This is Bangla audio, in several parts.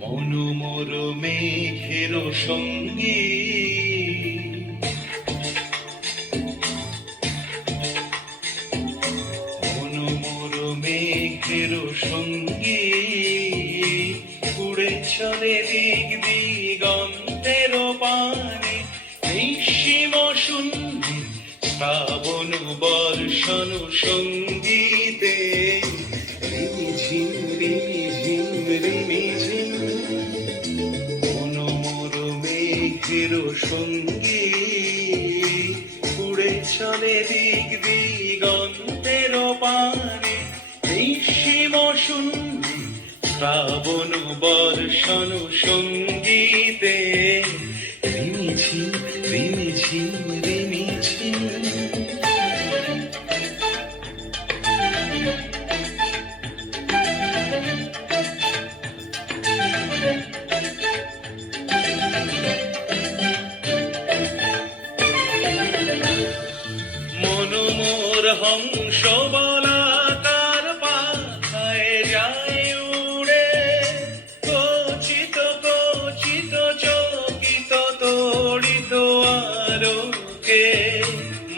মনোমর মেঘের সঙ্গী মনোমর মেঘের সঙ্গী উড়ে চলে দিক দিগন্তের পানে নিঃসীম শূন্যে শ্রাবণ বর্ষণ সঙ্গীতে রিমিঝিম রিমিঝিম রিমিঝিম মনোমর মেঘের সঙ্গী উড়ে চলে দিক দিগন্তের পানে নিঃসীম শূন্যে শ্রাবণ বর্ষণ সঙ্গীতে রিমিঝিম রিমিঝিম রিমিঝিম মনোমর হংস বলাকার পাখায় যায় উড়ে কচিত কচিত চকিত তড়িত আলোকে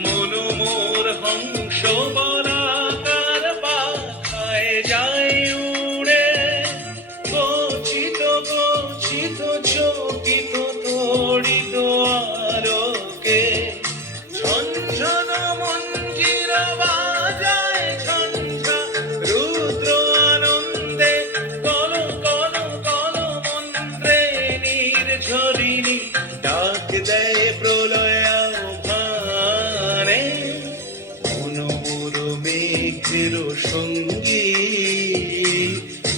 মনোমর হংস বলাকার পাখায় যায় উড়ে কচিত কচিত চকিত তড়িত আলোকে ঝনঝন মঞ্জির বাজায় ঝঞ্ঝা রুদ্র আনন্দে কল কল কল মন্ত্রে নির্ঝরিণী ডাক দেয় প্রলয় আহ্বানে মনোমর মেঘের সঙ্গী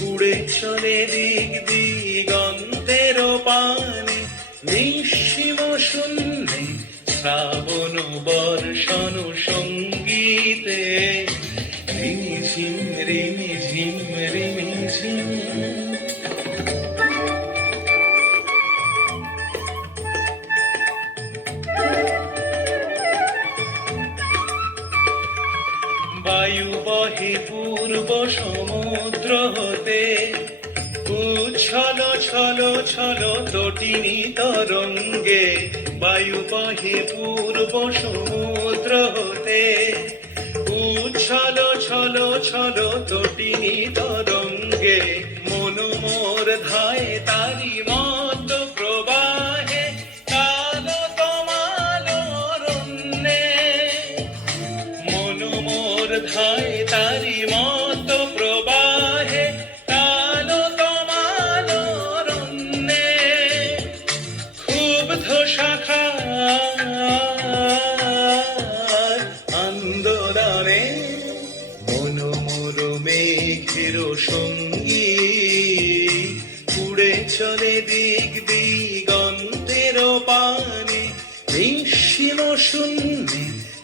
উড়ে চলে দিক দিগন্তের পানে নিঃসীম শূন্যে শ্রাবণ বর্ষণ সঙ্গীতে রিমিঝিম রিমিঝিম রিমিঝিম বায়ু বহে পূর্ব সমুদ্র হতে উচ্ছল ছল ছল তটিনী তরঙ্গে বায়ু বহে পূর্ব সমুদ্র হতে উচ্ছল ছল ছল তটিনী তরঙ্গে মনোমর ধায় তারি মত প্রবাহে কাল তমাল অরণ্যে মনোমর ধায় তারি মত প্রবাহে কাল তমাল অরণ্যে ক্ষুব্ধ শাখা আন্দোলনে মনোমর মেঘের সঙ্গী উড়ে চলে দিক দিগন্তের পানে নিঃসীম শূন্যে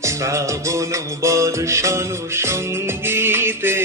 শ্রাবণ বর্ষণ সঙ্গীতে